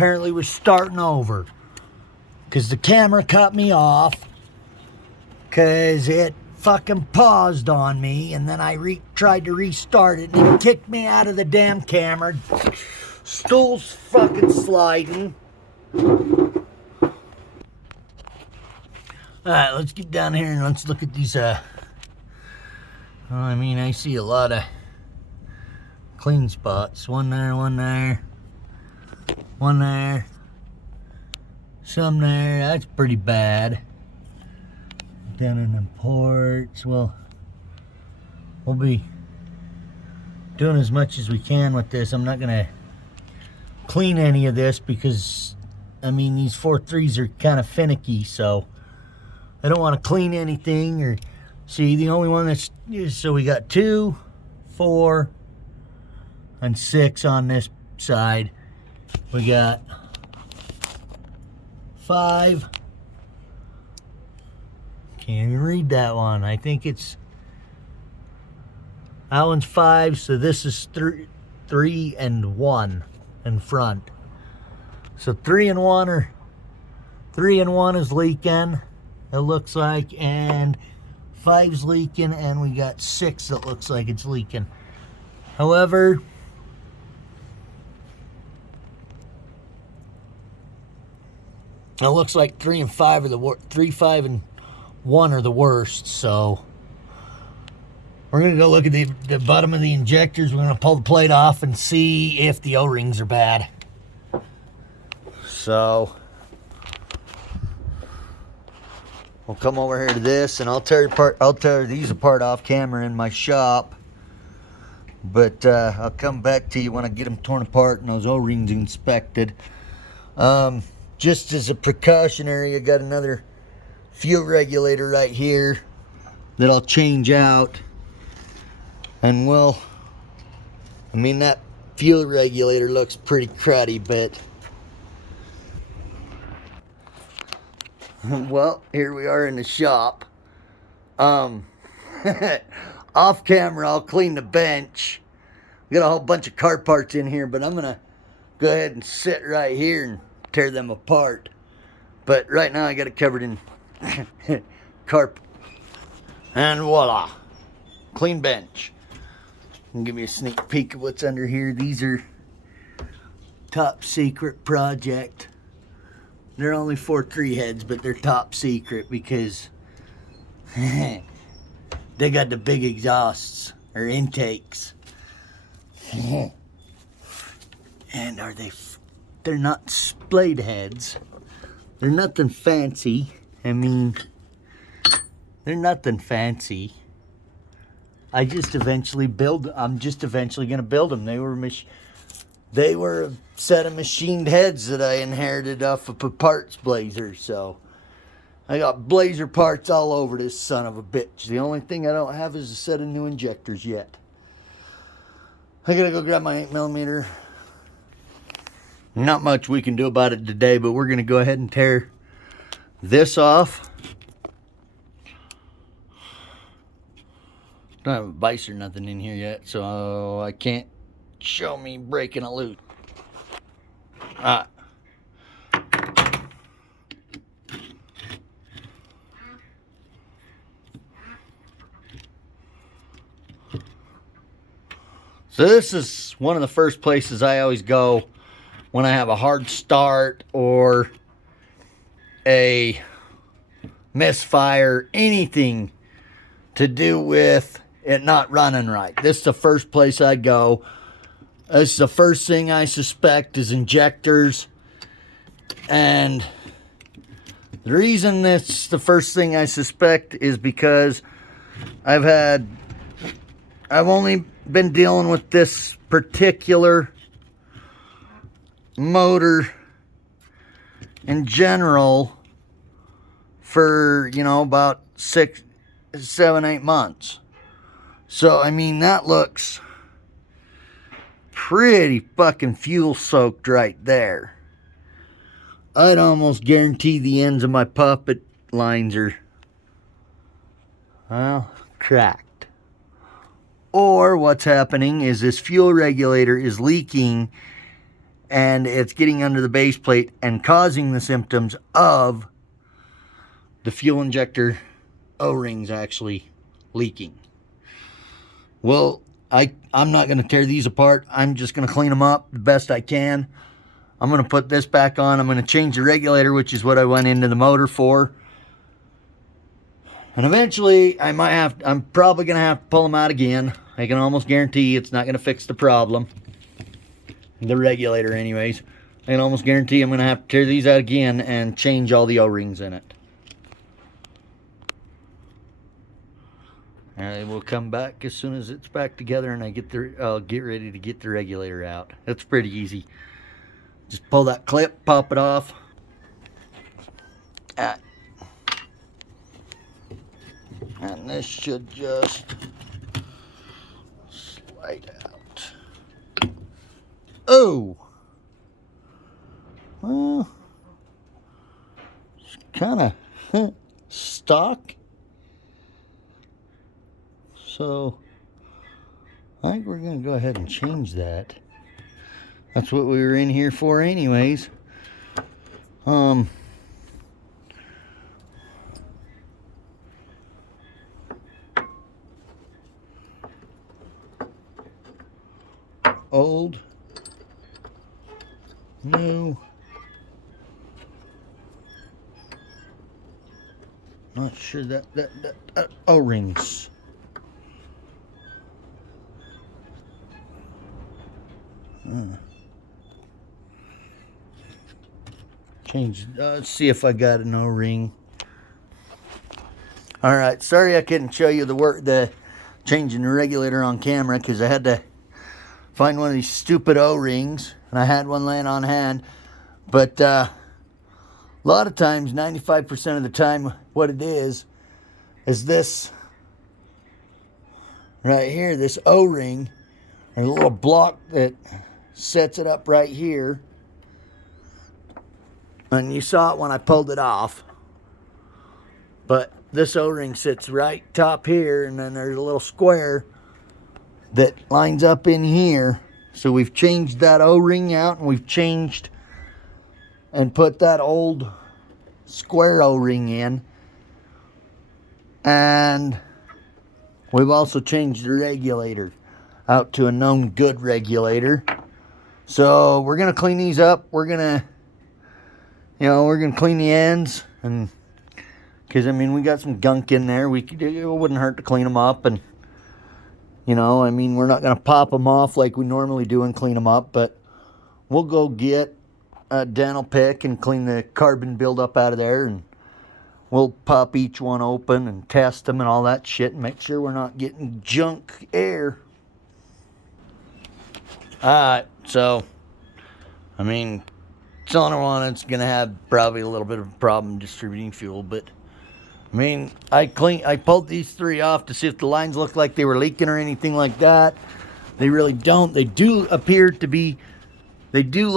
apparently we're starting over. Because the camera cut me off. Because it fucking paused on me. And then I tried to restart it. And it kicked me out of the damn camera. Stool's fucking sliding. Alright, let's get down here and let's look at these, I mean, I see a lot of clean spots. One there, one there, one there, some there. That's pretty bad. Down in the ports, well, we'll be doing as much as we can with this. I'm not gonna clean any of this because, I mean, these 4.3s are kind of finicky, so I don't want to clean anything. Or see, the only one that's, so we got 2, 4, and 6 on this side. We got 5. Can't even read that one. I think it's, that one's 5, so this is 3 and 1 in front. So 3 and 1 are, 3 and 1 is leaking, it looks like, and 5's leaking, and we got 6 that looks like it's leaking. However, it looks like 3 and 5 are the 3, 5, and 1 are the worst. So we're gonna go look at the bottom of the injectors. We're gonna pull the plate off and see if the O-rings are bad. So we'll come over here to this, and I'll tear these apart off camera in my shop. But I'll come back to you when I get them torn apart and those O-rings inspected. Just as a precautionary, I got another fuel regulator right here that I'll change out. And well, I mean, that fuel regulator looks pretty cruddy, but well, here we are in the shop. Off camera, I'll clean the bench. We got a whole bunch of car parts in here, but I'm gonna go ahead and sit right here and tear them apart. But right now I got it covered in carpet. And voila, clean bench. I'll give you a sneak peek of what's under here. These are top secret project. They're only 4.3 heads, but they're top secret because they got the big exhausts or intakes. And they're not splayed heads. They're nothing fancy. I mean, they're nothing fancy. I'm just eventually gonna build them. They were a set of machined heads that I inherited off of a parts blazer. So I got blazer parts all over this son of a bitch. The only thing I don't have is a set of new injectors yet. I gotta go grab my 8mm. Not much we can do about it today, but we're gonna go ahead and tear this off. Don't have a vise or nothing in here yet, so I can't show me breaking a loop. So this is one of the first places I always go when I have a hard start or a misfire, anything to do with it not running right. This is the first place I go. This is the first thing I suspect is injectors. And the reason that's the first thing I suspect is because I've only been dealing with this particular motor in general for, you know, about 6, 7, 8 months. So, I mean, that looks pretty fucking fuel soaked right there. I'd almost guarantee the ends of my puppet lines are, well, cracked. Or what's happening is this fuel regulator is leaking and it's getting under the base plate and causing the symptoms of the fuel injector O-rings actually leaking. Well, I'm not going to tear these apart. I'm just going to clean them up the best I can. I'm going to put this back on. I'm going to change the regulator, which is what I went into the motor for. And eventually, I'm probably going to have to pull them out again. I can almost guarantee it's not going to fix the problem. The regulator anyways. I can almost guarantee I'm going to have to tear these out again and change all the O-rings in it. And we'll come back as soon as it's back together and I'll get ready to get the regulator out. That's pretty easy. Just pull that clip, pop it off. And this should just slide out. Oh! Well, it's kind of stock. So, I think we're going to go ahead and change that. That's what we were in here for anyways. Old, new, not sure that O-rings. Change. Let's see if I got an O-ring. All right. Sorry I couldn't show you the changing the regulator on camera because I had to find one of these stupid O-rings and I had one laying on hand. But a lot of times, 95% of the time, what it is this right here. This O-ring, or a little block that sets it up right here. And you saw it when I pulled it off. But this O-ring sits right top here, and then there's a little square that lines up in here. So we've changed that O-ring out, and we've changed and put that old square O-ring in. And we've also changed the regulator out to a known good regulator. So we're going to clean these up. We're going to clean the ends, and because I mean we got some gunk in there. It wouldn't hurt to clean them up, and we're not going to pop them off like we normally do and clean them up, but we'll go get a dental pick and clean the carbon buildup out of there, and we'll pop each one open and test them and all that shit and make sure we're not getting junk air. Alright, so it's the only one that's going to have probably a little bit of a problem distributing fuel, but I pulled these three off to see if the lines looked like they were leaking or anything like that. They really don't. They do appear to be, it does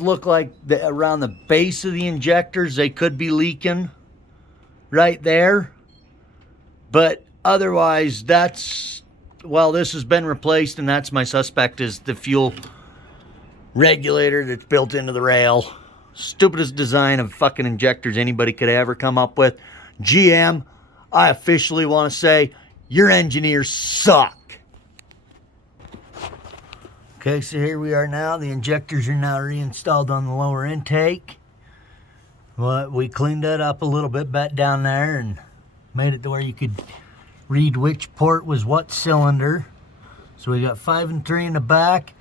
look like around the base of the injectors, they could be leaking right there. But otherwise, this has been replaced, and that's my suspect is the fuel regulator that's built into the rail. Stupidest design of fucking injectors anybody could ever come up with. GM, I officially want to say your engineers suck. Okay, so here we are now. The injectors are now reinstalled on the lower intake. But we cleaned that up a little bit back down there and made it to where you could read which port was what cylinder. So we got 5 and 3 in the back.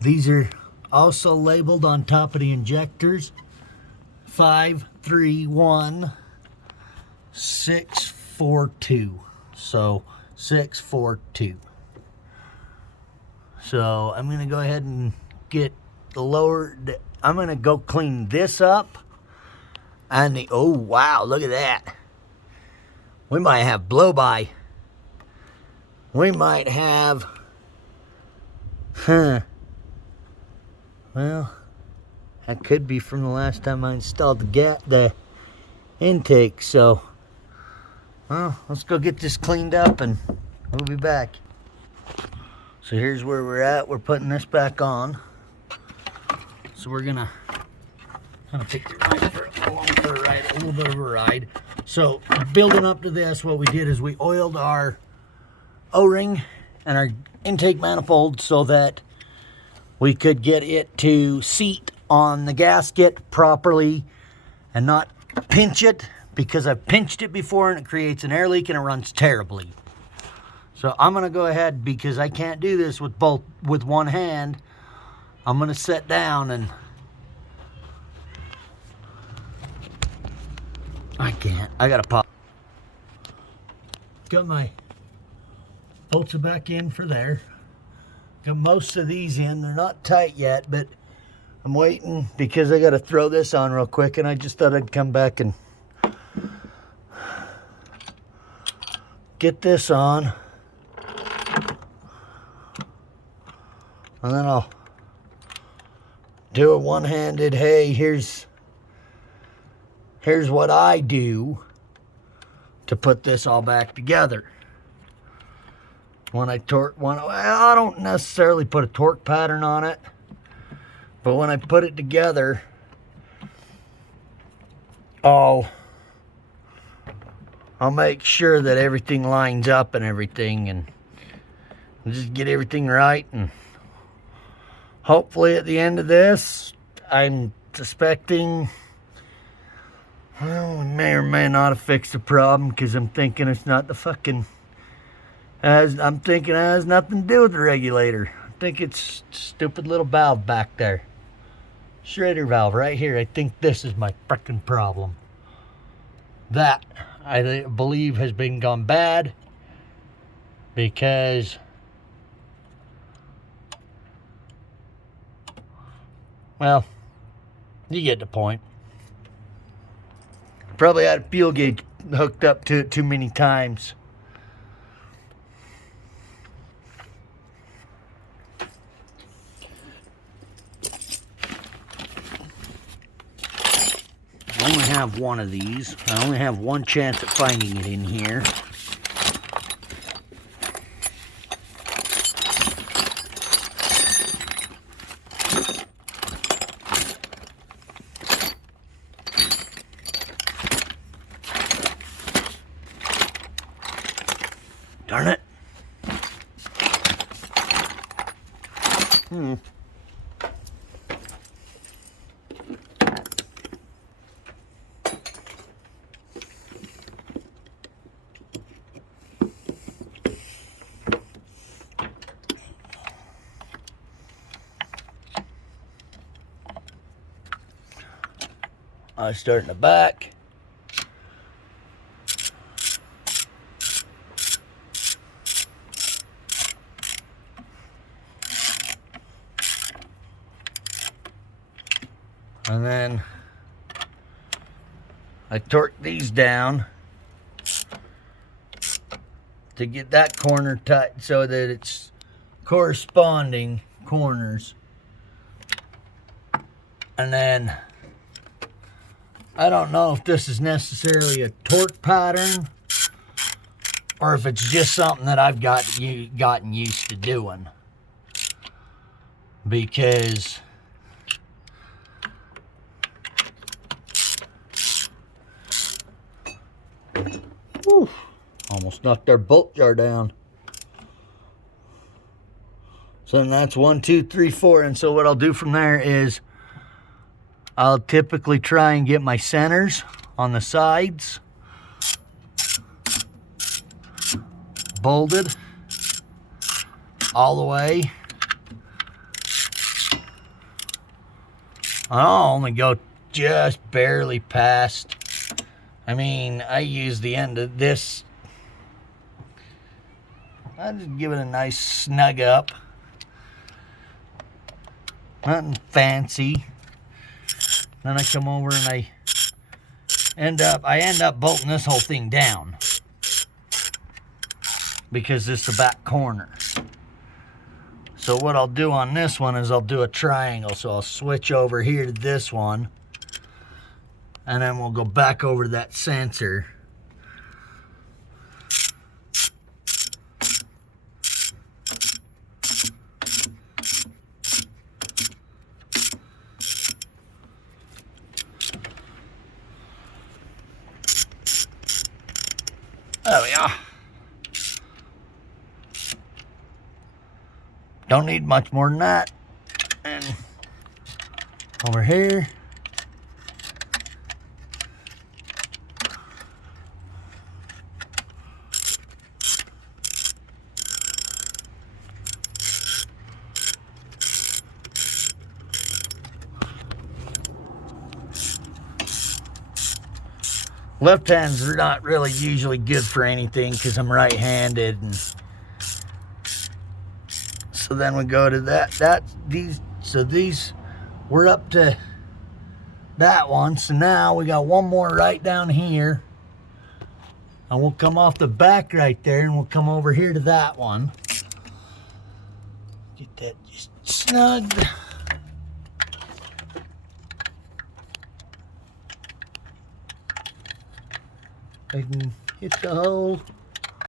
These are also labeled on top of the injectors. 5, 3, 1, 6, 4, 2. So 6, 4, 2. So I'm going to go ahead and get the lower, I'm going to go clean this up. And oh wow, look at that. We might have blow-by. We might have, well, that could be from the last time I installed the intake. So, well, let's go get this cleaned up and we'll be back. So here's where we're at. We're putting this back on. So we're gonna kind of take the ride for a little bit of a ride. So building up to this, what we did is we oiled our O-ring and our intake manifold so that we could get it to seat on the gasket properly and not pinch it, because I've pinched it before and it creates an air leak and it runs terribly. So I'm gonna go ahead, because I can't do this with one hand. I'm gonna sit down and I can't. I gotta pop. Got my bolts back in for there. Got most of these in. They're not tight yet, but I'm waiting because I gotta throw this on real quick, and I just thought I'd come back and get this on. And then I'll do a one-handed, hey, here's what I do to put this all back together. When I I don't necessarily put a torque pattern on it, but when I put it together, I'll make sure that everything lines up and everything, and just get everything right. And hopefully at the end of this, I'm suspecting, well, we may or may not have fixed the problem, because I'm thinking it's not the fucking, I'm thinking it has nothing to do with the regulator. I think it's stupid little valve back there. Schrader valve right here. I think this is my frickin' problem. That, I believe, has been gone bad, because, well, you get the point. Probably had a fuel gauge hooked up to it too many times. I only have one of these. I only have one chance at finding it in here. Darn it. I start in the back. And then I torque these down to get that corner tight so that it's corresponding corners. And then I don't know if this is necessarily a torque pattern or if it's just something that I've gotten used to doing. Because whew, almost knocked our bolt jar down. So then that's 1, 2, 3, 4. And so what I'll do from there is I'll typically try and get my centers on the sides bolted all the way. I'll only go just barely past. I mean, I use the end of this. I just give it a nice snug up. Nothing fancy. Then I come over and I end up bolting this whole thing down, because it's the back corner. So what I'll do on this one is I'll do a triangle. So I'll switch over here to this one, and then we'll go back over to that sensor. There we are. Don't need much more than that. And over here. Left hands are not really usually good for anything because I'm right-handed, and so then we go to these we're up to that one. So now we got one more right down here, and we'll come off the back right there, and we'll come over here to that one. Get that just snugged. I can hit the hole.